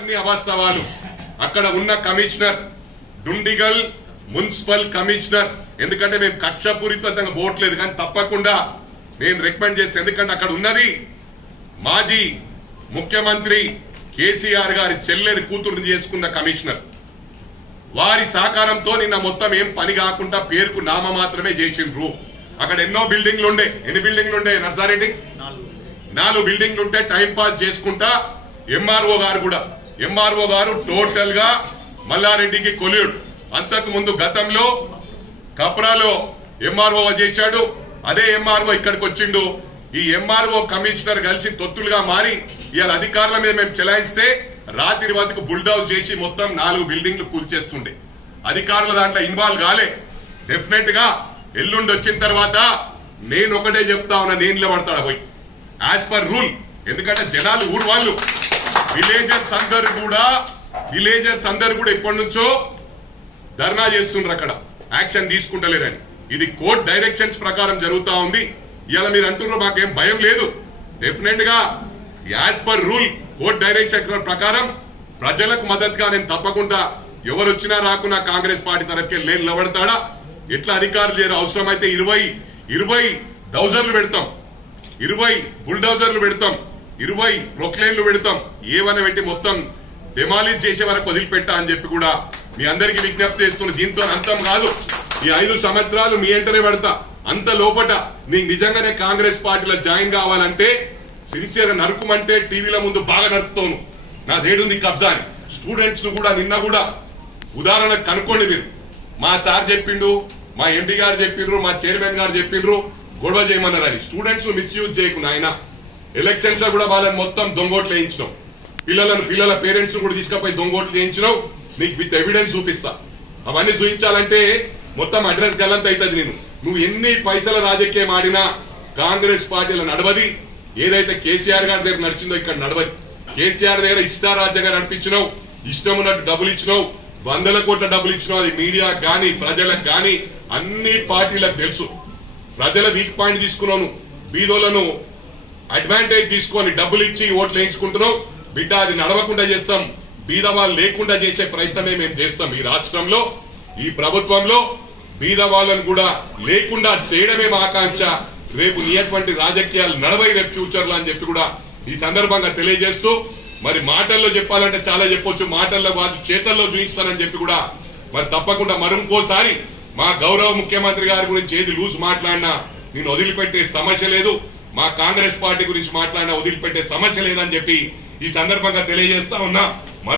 అన్ని అవాస్తవాలు. అక్కడ ఉన్న కమిషనర్ డుండిగల్ మున్సిపల్ కమిషనర్. ఎందుకంటే మేము కక్షపూరితంగా పోవట్లేదు కానీ తప్పకుండా నేను రికమెండ్ చేస్తాను ఎందుకంటే అక్కడ ఉన్నది మాజీ ముఖ్యమంత్రి కేసీఆర్ గారి చెల్లెని కూతురుని చేసుకున్న కమిషనర్. వారి సహకారంతో నిన్న మొత్తం ఏం పని కాకుండా పేరుకు నామ మాత్రమే చేసిండ్రు. అక్కడ ఎన్నో బిల్డింగ్లు ఉండే. ఎన్ని బిల్డింగ్లు ఉండే నర్సారెడ్డి? నాలుగు బిల్డింగ్లు ఉంటే టైం పాస్ చేసుకుంటా. ఎంఆర్ఓ గారు కూడా. ఎంఆర్ఓ గారు టోటల్గా మల్లారెడ్డికి కొలియుడు అంతకు ముందు గతంలో కప్రాలో ఎంఆర్ఓ చేశాడు అదే ఎంఆర్ఓ ఇక్కడికి వచ్చిండు. ఈ ఎంఆర్ఓ కమిషనర్ కలిసి తొత్తులుగా మారి ఇవాళ అధికారుల మీద మేము చెలాయిస్తే రాత్రి వరకు బుల్డౌజ్ చేసి మొత్తం నాలుగు బిల్డింగ్లు కూల్చేస్తుండే. అధికారుల దాంట్లో ఇన్వాల్వ్ కాలే. డెఫినెట్గా ఎల్లుండి వచ్చిన తర్వాత నేను ఒకటే చెప్తా ఉన్నా నేను నిలబడతాడా పోయి? యాజ్ పర్ రూల్ ఎందుకంటే జనాలు ఊరు వాళ్ళు. విలేజర్స్ అందరు కూడా విలేజర్స్ అందరు కూడా ఎప్పటి నుంచో ధర్నా చేస్తుండ్రు అక్కడ. యాక్షన్ తీసుకుంటలేరని. ఇది కోర్ట్ డైరెక్షన్స్ ప్రకారం జరుగుతూ ఉంది. ఇలా మీరు అంటున్నారు మాకేం భయం లేదు. డెఫినెట్గా as per rule court direction ప్రకారం ప్రజలకు మద్దతుగా నేను తప్పకుండా ఎవరు వచ్చినా రాకున్నా కాంగ్రెస్ పార్టీ తరఫుకి లేని నిలబడతాడా? ఎట్లా అధికారులు లేరు అవసరమైతే ఇరవై ఇరవై డౌజర్లు పెడతాం. ఇరవై బుల్డౌజర్లు పెడతాం. ఇరవై ప్రొక్లైన్లు పెడతాం. ఏవైనా పెట్టి మొత్తం డెమాలిష్ చేసే వరకు వదిలిపెట్టా అని చెప్పి కూడా మీ అందరికీ విజ్ఞప్తి చేస్తున్న దీంతో అంతం కాదు. ఈ ఐదు సంవత్సరాలు మీ ఎంటనే పడతా. అంత లోపట నీకు నిజంగానే కాంగ్రెస్ పార్టీలో జాయిన్ కావాలంటే సిన్సియర్ నరకమంటే టీవీల ముందు బాగా నరుకుతాను. నా దేడుంది కబ్జా అని స్టూడెంట్స్ను కూడా నిన్న కూడా ఉదాహరణ కనుక్కోండి మీరు. మా సార్ చెప్పిండు మా ఎండి గారు చెప్పిండ్రు మా చైర్మన్ గారు చెప్పిండ్రు గొడవ చేయమన్నారని. స్టూడెంట్స్ను మిస్యూజ్ చేయకు నాయన. ఎలక్షన్స్లో కూడా వాళ్ళని మొత్తం దొంగోట్లు వేయించినావు పిల్లలను పిల్లల పేరెంట్స్ కూడా తీసుకపోయి దొంగోట్లు వేయించినావు నీకు విత్ ఎవిడెన్స్ చూపిస్తా. అవన్నీ చూపించాలంటే మొత్తం అడ్రస్ గల్లంత అవుతుంది నేను. నువ్వు ఎన్ని పైసల రాజకీయం ఆడినా కాంగ్రెస్ పార్టీల నడవది. ఏదైతే కేసీఆర్ గారి దగ్గర నడిచిందో ఇక్కడ నడవది. కేసీఆర్ దగ్గర ఇష్టారాజ్యంగా నడిపించినావు. ఇష్టం ఉన్నట్టు డబ్బులు ఇచ్చినావు. వందల కోట్ల డబ్బులు ఇచ్చినావు. అది మీడియా కానీ ప్రజలకు కానీ అన్ని పార్టీలకు తెలుసు. ప్రజల వీక్ పాయింట్ తీసుకున్నాను. బీదోలను అడ్వాంటేజ్ తీసుకొని డబ్బులు ఇచ్చి ఓట్లు వేయించుకుంటున్నాం. బిడ్డ అది నడవకుండా చేస్తాం. బీదవాళ్ళు లేకుండా చేసే ప్రయత్నమే మేము చేస్తాం ఈ రాష్ట్రంలో ఈ ప్రభుత్వంలో. బీదవాళ్ళను కూడా లేకుండా చేయడమే మా ఆకాంక్ష. రేపు నీ అటువంటి రాజకీయాలు నడవై రేపు ఫ్యూచర్లో అని చెప్పి కూడా ఈ సందర్భంగా తెలియజేస్తూ మరి మాటల్లో చెప్పాలంటే చాలా చెప్పొచ్చు. మాటల్లో కాదు చేతల్లో చూపిస్తానని చెప్పి కూడా మరి తప్పకుండా మరింకోసారి మా గౌరవ ముఖ్యమంత్రి గారి గురించి ఏది లూజ్ మాట్లాడినా నేను వదిలిపెట్టే సమస్య లేదు. మా కాంగ్రెస్ పార్టీ గురించి మాట్లాడినా వదిలిపెట్టే సమస్య లేదని చెప్పి ఈ సందర్భంగా తెలియజేస్తా ఉన్నా.